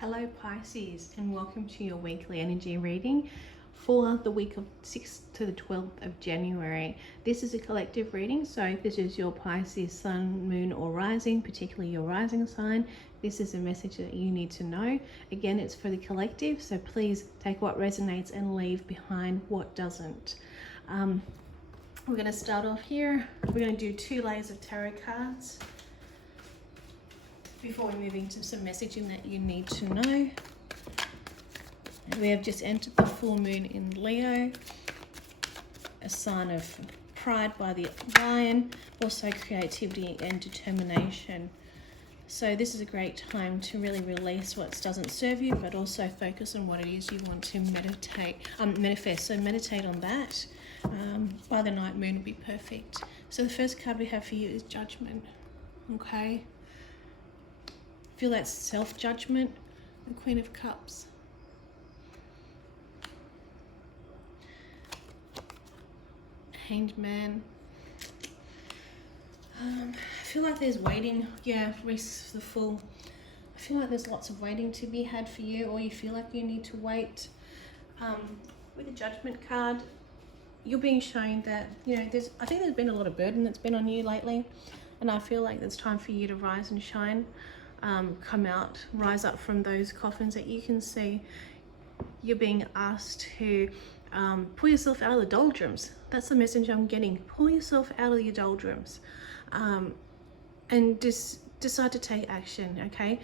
Hello Pisces, and welcome to your weekly energy reading for the week of 6th to the 12th of January. This is a collective reading, so if this is your Pisces sun, moon or rising, particularly your rising sign, this is a message that you need to know. Again, it's for the collective, so please take what resonates and leave behind what doesn't. We're going to start off here. We're going to do 2 layers of tarot cards before we move into some messaging that you need to know. We have just entered the full moon in Leo, a sign of pride by the lion, also creativity and determination. So this is a great time to really release what doesn't serve you, but also focus on what it is you want to manifest. So meditate on that. By the night moon will be perfect. So the first card we have for you is Judgment. Okay. Feel that self-judgment, the Queen of Cups. Hanged Man. I feel like there's waiting. Yeah, risks the Fool. I feel like there's lots of waiting to be had for you, or you feel like you need to wait. With the Judgment card, you're being shown that, you know, I think there's been a lot of burden that's been on you lately, and I feel like it's time for you to rise and shine. Come out, rise up from those coffins that you can see. You're being asked to pull yourself out of the doldrums. That's the message I'm getting. Pull yourself out of your doldrums and just decide to take action, okay?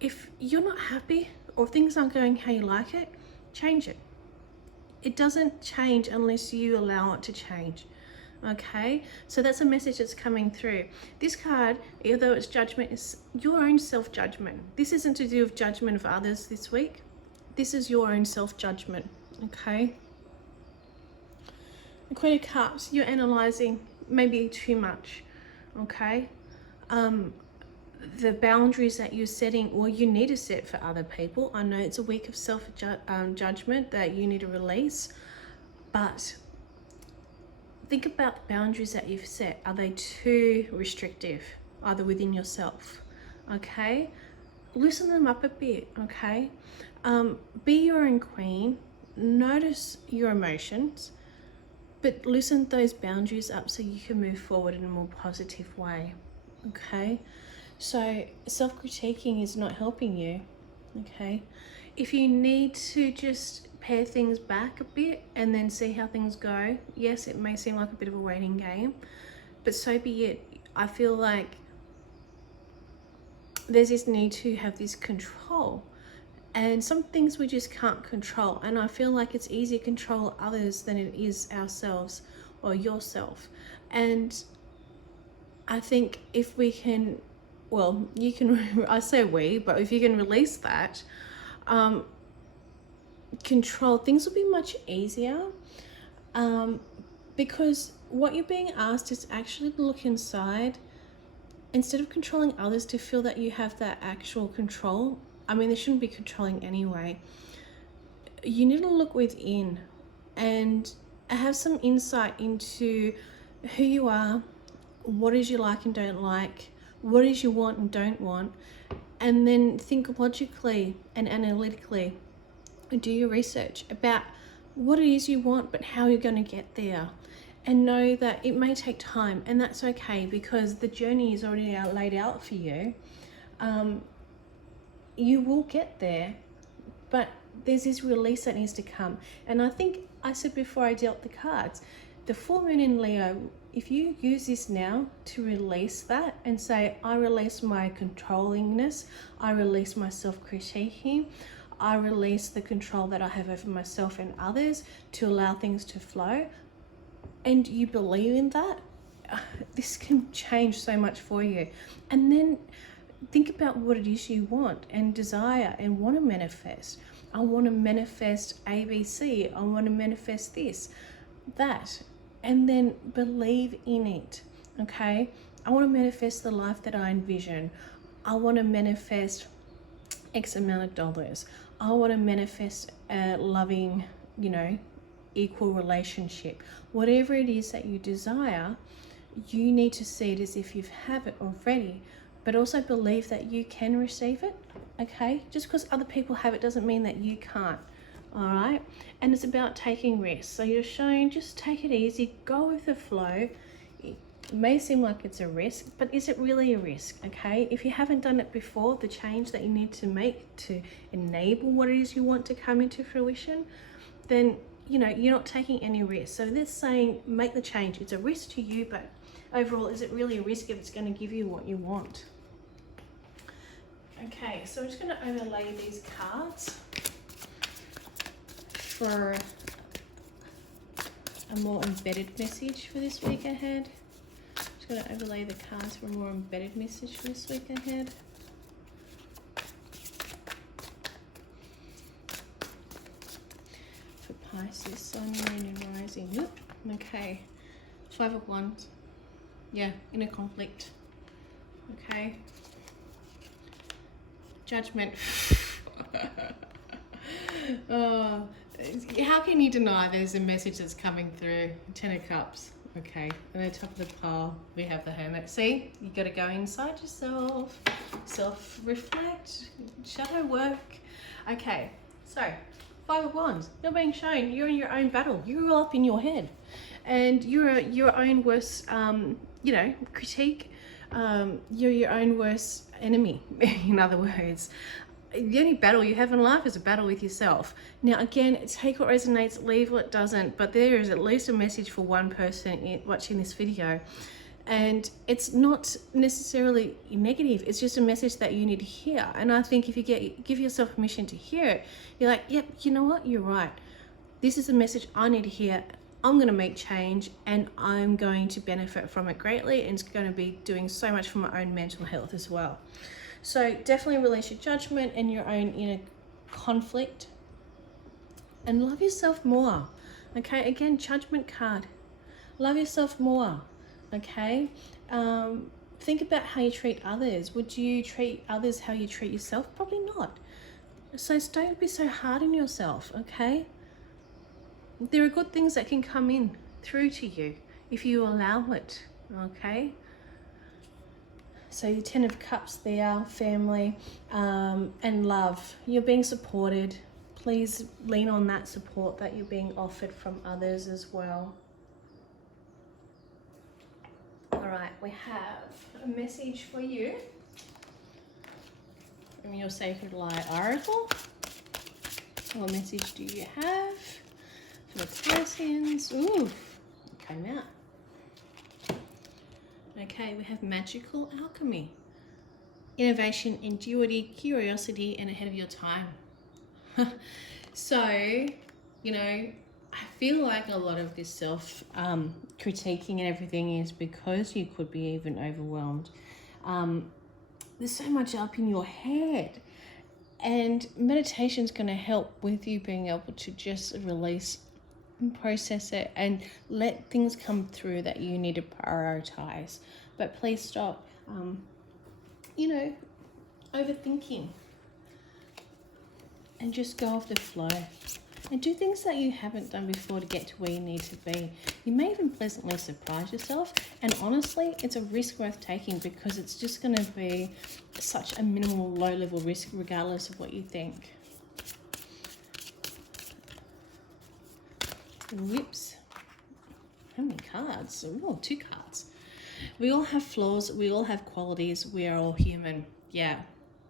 If you're not happy or things aren't going how you like it, change it. It doesn't change unless you allow it to change. Okay, so that's a message that's coming through. This card, although it's judgment, is your own self-judgment. This isn't to do with judgment of others this week. This is your own self-judgment. Okay, the Queen of Cups, you're analyzing maybe too much. Okay, the boundaries that you're setting, or you need to set for other people. I know it's a week of self-judgment that you need to release, but think about the boundaries that you've set. Are they too restrictive, either within yourself? Okay, loosen them up a bit. Okay, be your own queen. Notice your emotions, but loosen those boundaries up so you can move forward in a more positive way. Okay, so self-critiquing is not helping you. Okay, if you need to just pare things back a bit and then see how things go, yes, it may seem like a bit of a waiting game, but so be it. I feel like there's this need to have this control, and some things we just can't control, and I feel like it's easier to control others than it is ourselves or yourself. And I think if we can, well, you can, I say we, but if you can release that control, things will be much easier, because what you're being asked is actually to look inside instead of controlling others, to feel that you have that actual control. I mean, they shouldn't be controlling anyway. You need to look within and have some insight into who you are, what is you like and don't like, what is you want and don't want, and then think logically and analytically. Do your research about what it is you want, but how you're going to get there, and know that it may take time, and that's okay, because the journey is already laid out for you. You will get there, but there's this release that needs to come. And I think I said before I dealt the cards, the full moon in Leo, if you use this now to release that and say, I release my controllingness, I release my self-critiquing, I release the control that I have over myself and others to allow things to flow, and you believe in that, this can change so much for you. And then think about what it is you want and desire and want to manifest. I want to manifest ABC. I want to manifest this, that, and then believe in it. Okay, I want to manifest the life that I envision. I want to manifest X amount of dollars. I want to manifest a loving, equal relationship. Whatever it is that you desire, you need to see it as if you have it already, but also believe that you can receive it, okay? Just because other people have it doesn't mean that you can't, all right? And it's about taking risks. So you're showing, just take it easy, go with the flow. It may seem like it's a risk, but is it really a risk, okay? If you haven't done it before, the change that you need to make to enable what it is you want to come into fruition, then, you know, you're not taking any risk. So this saying, make the change. It's a risk to you, but overall, is it really a risk if it's going to give you what you want? Okay, so I'm just going to overlay these cards for a more embedded message for this week ahead. Just going to overlay the cards for a more embedded message for this week ahead. For Pisces, Sun, Moon, and Rising. Yep. Okay. 5 of Wands. Yeah, inner conflict. Okay. Judgment. Oh, how can you deny there's a message that's coming through? 10 of Cups. Okay, and at the top of the pile we have the Hermit. See, you got to go inside yourself, self-reflect, shadow work. Okay, so 5 of Wands. You're being shown you're in your own battle. You're all up in your head, and you're your own worst, you know, critique. You're your own worst enemy. In other words, the only battle you have in life is a battle with yourself. Now, again, take what resonates, leave what doesn't, but there is at least a message for one person watching this video. And it's not necessarily negative, it's just a message that you need to hear. And I think if you give yourself permission to hear it, you're like, yep, you know what, you're right. This is a message I need to hear. I'm going to make change, and I'm going to benefit from it greatly, and it's going to be doing so much for my own mental health as well. So definitely release your judgment and your own inner conflict, and love yourself more. Okay, again, Judgment card. Love yourself more. Okay, think about how you treat others. Would you treat others how you treat yourself? Probably not. So don't be so hard on yourself. Okay, there are good things that can come in through to you if you allow it. Okay, so your 10 of Cups there, family, and love. You're being supported. Please lean on that support that you're being offered from others as well. All right, we have a message for you from your Sacred Light Oracle. What message do you have for the Pisces? Ooh, it came out. Okay, we have magical alchemy, innovation, ingenuity, curiosity, and ahead of your time. So, you know, I feel like a lot of this self critiquing and everything is because you could be even overwhelmed. There's so much up in your head, and meditation is going to help with you being able to just release and process it and let things come through that you need to prioritize. But please stop, you know, overthinking, and just go off the flow and do things that you haven't done before to get to where you need to be. You may even pleasantly surprise yourself, and honestly, it's a risk worth taking because it's just going to be such a minimal, low-level risk regardless of what you think. Whoops. How many cards? Oh, 2 cards. We all have flaws. We all have qualities. We are all human. Yeah.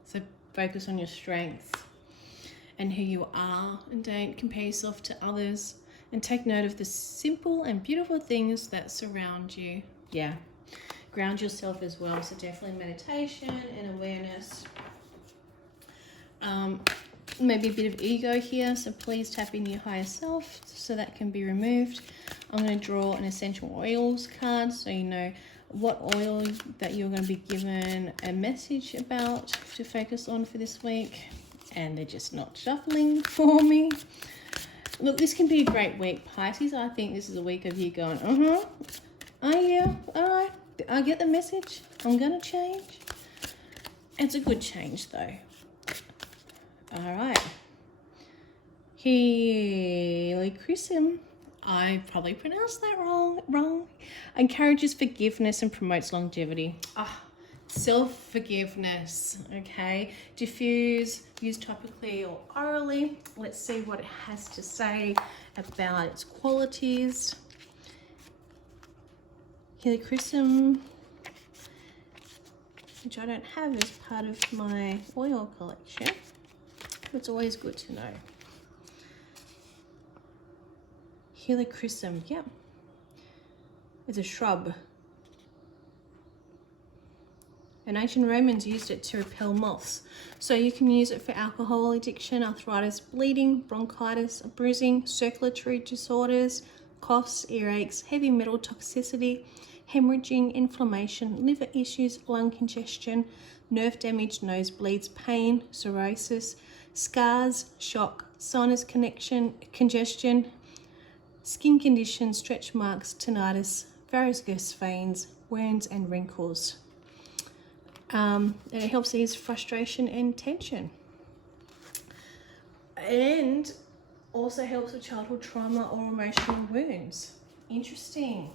So focus on your strengths and who you are, and don't compare yourself to others, and take note of the simple and beautiful things that surround you. Yeah. Ground yourself as well. So definitely meditation and awareness. Maybe a bit of ego here, so please tap into your higher self so that can be removed. I'm going to draw an essential oils card so you know what oil that you're going to be given a message about to focus on for this week, and they're just not shuffling for me. Look, this can be a great week, Pisces. I think this is a week of you going, oh yeah, all right, I get the message, I'm going to change. It's a good change though. All right, Helichrysum. I probably pronounced that wrong. Encourages forgiveness and promotes longevity. self-forgiveness, okay? Diffuse, use topically or orally. Let's see what it has to say about its qualities. Helichrysum, which I don't have as part of my oil collection. It's always good to know. Helichrysum, yep. It's a shrub. And ancient Romans used it to repel moths. So you can use it for alcohol addiction, arthritis, bleeding, bronchitis, bruising, circulatory disorders, coughs, earaches, heavy metal toxicity, hemorrhaging, inflammation, liver issues, lung congestion, nerve damage, nosebleeds, pain, psoriasis, scars, shock, sinus congestion, skin conditions, stretch marks, tinnitus, varicose veins, wounds and wrinkles. And it helps ease frustration and tension. And also helps with childhood trauma or emotional wounds. Interesting.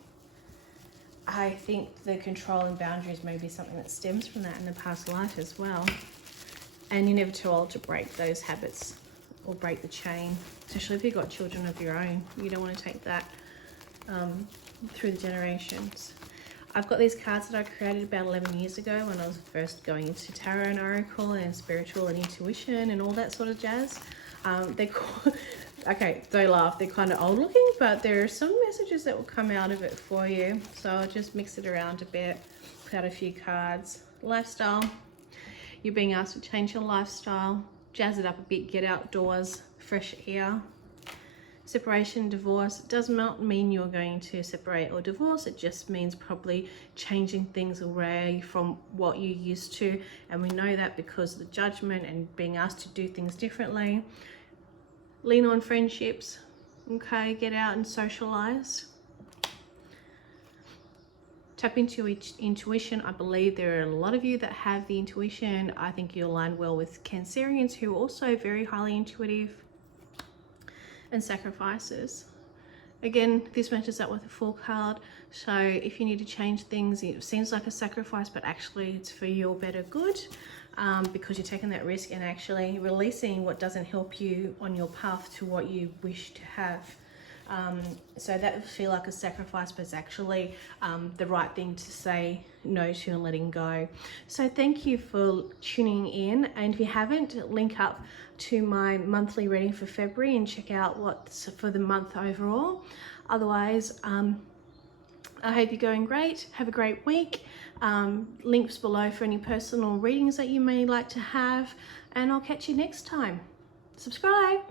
I think the control and boundaries may be something that stems from that in the past life as well. And you're never too old to break those habits or break the chain, especially if you've got children of your own. You don't want to take that through the generations. I've got these cards that I created about 11 years ago when I was first going into tarot and oracle and spiritual and intuition and all that sort of jazz. They're okay, don't laugh, they're kind of old looking, but there are some messages that will come out of it for you. So I'll just mix it around a bit, put out a few cards. Lifestyle, you're being asked to change your lifestyle, jazz it up a bit, get outdoors, fresh air. Separation, divorce, it does not mean you're going to separate or divorce. It just means probably changing things away from what you're used to. And we know that because of the judgment and being asked to do things differently. Lean on friendships, okay? Get out and socialize. Tap into your intuition. I believe there are a lot of you that have the intuition. I think you align well with Cancerians who are also very highly intuitive. And sacrifices. Again, this matches up with a Fool card. So if you need to change things, it seems like a sacrifice, but actually it's for your better good, because you're taking that risk and actually releasing what doesn't help you on your path to what you wish to have. So that would feel like a sacrifice, but it's actually the right thing to say no to and letting go. So thank you for tuning in. And if you haven't, link up to my monthly reading for February and check out what's for the month overall. Otherwise, I hope you're going great. Have a great week. Links below for any personal readings that you may like to have. And I'll catch you next time. Subscribe.